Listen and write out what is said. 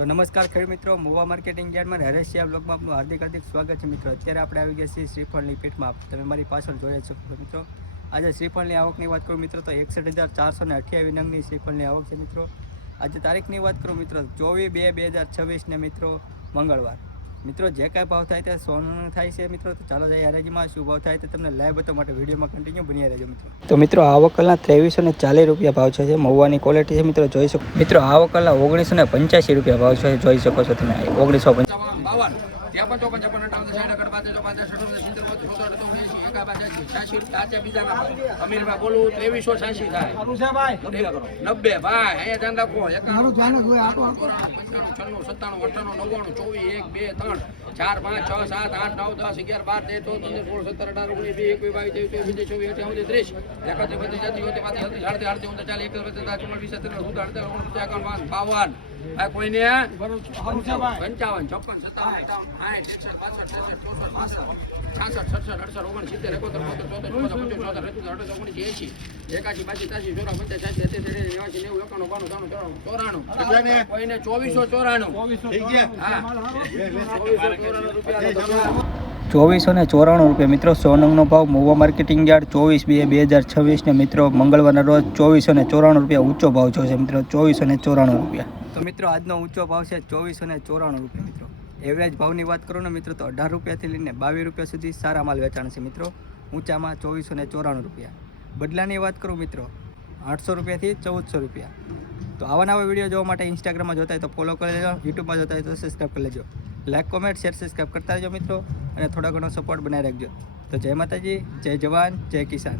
તો નમસ્કાર ખેડૂત મિત્રો, મોવા માર્કેટિંગ યાર્ડમાં હરેશિયા બ્લોગમાં આપનું હાર્દિક સ્વાગત છે મિત્રો। અત્યારે આપણે આવી ગયા છીએ શ્રીફળની પીઠમાં। તમે મારી પાછળ જોઈ શકો છો મિત્રો। આજે શ્રીફળની આવકની વાત કરું મિત્રો તો 61,428 નંગની શ્રીફળની આવક છે મિત્રો। આજે તારીખની વાત કરું મિત્રો 24/2/2026 ને મિત્રો મંગળવાર। મિત્રો જે કાંઈ ભાવ થાય તે સોનું થાય છે મિત્રો। તો ચાલો જઈએ હરાજીમાં શું ભાવ થાય તે તમને લાઈવ બતાવવા માટે વિડીયોમાં કન્ટિન્યુ બન્યા રહેજો મિત્રો। તો મિત્રો આવકલના 2340 રૂપિયા ભાવ છે। મહુવાની ક્વોલિટી છે મિત્રો, જોઈ શકો મિત્રો। આવકલના 1985 રૂપિયા ભાવ છે, જોઈ શકો છો તમે। 1955 કોઈને 55 56 2494 રૂપિયા મિત્રો। 100 નંગનો ભાવ મોવા માર્કેટિંગ યાર્ડ 24/2/2026 ને મિત્રો મંગળવારના રોજ 2494 રૂપિયા ઊંચો ભાવ છે મિત્રો। 2494 રૂપિયા। તો મિત્રો આજનો ઊંચો ભાવ છે 2494 રૂપિયા મિત્રો। એવરેજ ભાવની વાત કરું ને મિત્રો તો 18 રૂપિયાથી લઈને 22 રૂપિયા સુધી સારા માલ વેચાણ છે મિત્રો। ઊંચામાં 2494 રૂપિયા। બદલાની વાત કરું મિત્રો 800 રૂપિયાથી 1400 રૂપિયા। તો આવા નવા વિડીયો જોવા માટે ઇન્સ્ટાગ્રામમાં જોતા હોય તો ફોલો કરી લેજો, યુટ્યુબમાં જોતા હોય તો સબસ્ક્રાઈબ કરી લેજો। લાઈક, કોમેન્ટ, શેર, સબસ્ક્રાઈબ કરતા રહેજો મિત્રો અને થોડા ઘણો સપોર્ટ બનાવી રાખજો। તો જય માતાજી, જય જવાન, જય કિસાન।